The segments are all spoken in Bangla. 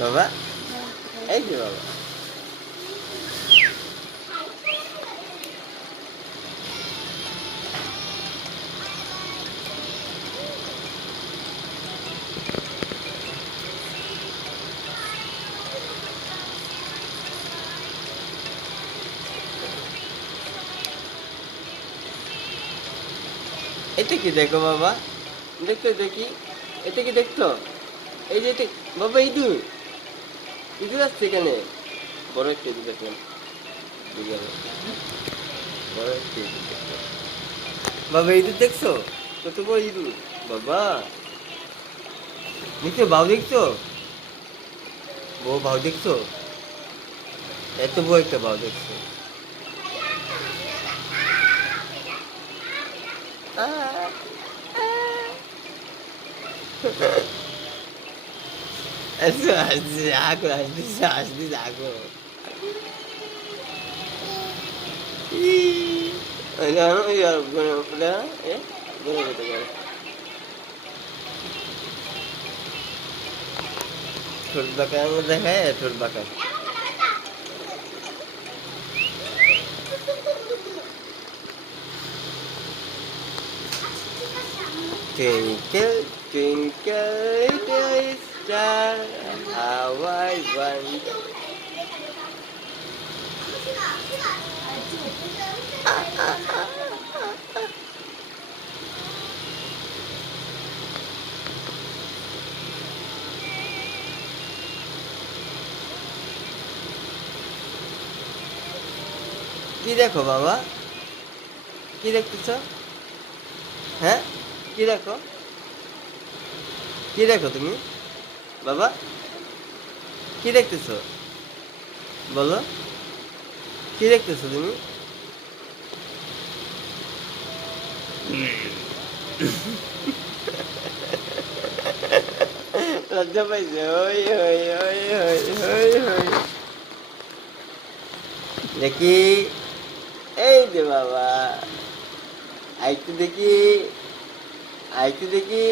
বাবা, এই যে বাবা। এটা কি দেখো বাবা, দেখতো দেখি, এটা কি দেখতো? এই যে এটা বাবা, ইঁদুর, ইঁদুর আসছে এখানে। বড় একটা ইঁদুর দেখলাম, বড় একটা ইঁদুর দেখলাম। বাবা, ইঁদুর দেখছো? কত বড় ইঁদুর বাবা। দেখছো বাউ, দেখছো বউ, বাউ দেখছো? এত বড় একটা বাউ দেখছো? Eso hace algo, hace algo. Ano yung gano'n pala? Eh? Gano'n ba ito? ঠোঁটবাঁকা দেখায়, ঠোঁটবাঁকা। Twinkle, twinkle, little star, how I wonder. কি দেখো বাবা, কি দেখতেছ? হ্যাঁ, কি দেখো? কি দেখো তুমি বাবা? কি দেখতেছো বলো? কি দেখতেছো তুমি? লজ্জা পাইছে? ওই ওই ওই ওই ওই ওই। দেখি, এই যে বাবা, আইতে দেখি, আইতে দেখি,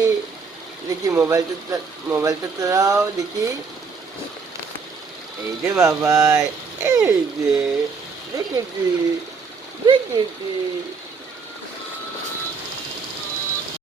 দেখি মোবাইলটা, মোবাইলটা চালাও দেখি। এই যে বাবা, এই যে দেখেছি, দেখেছি।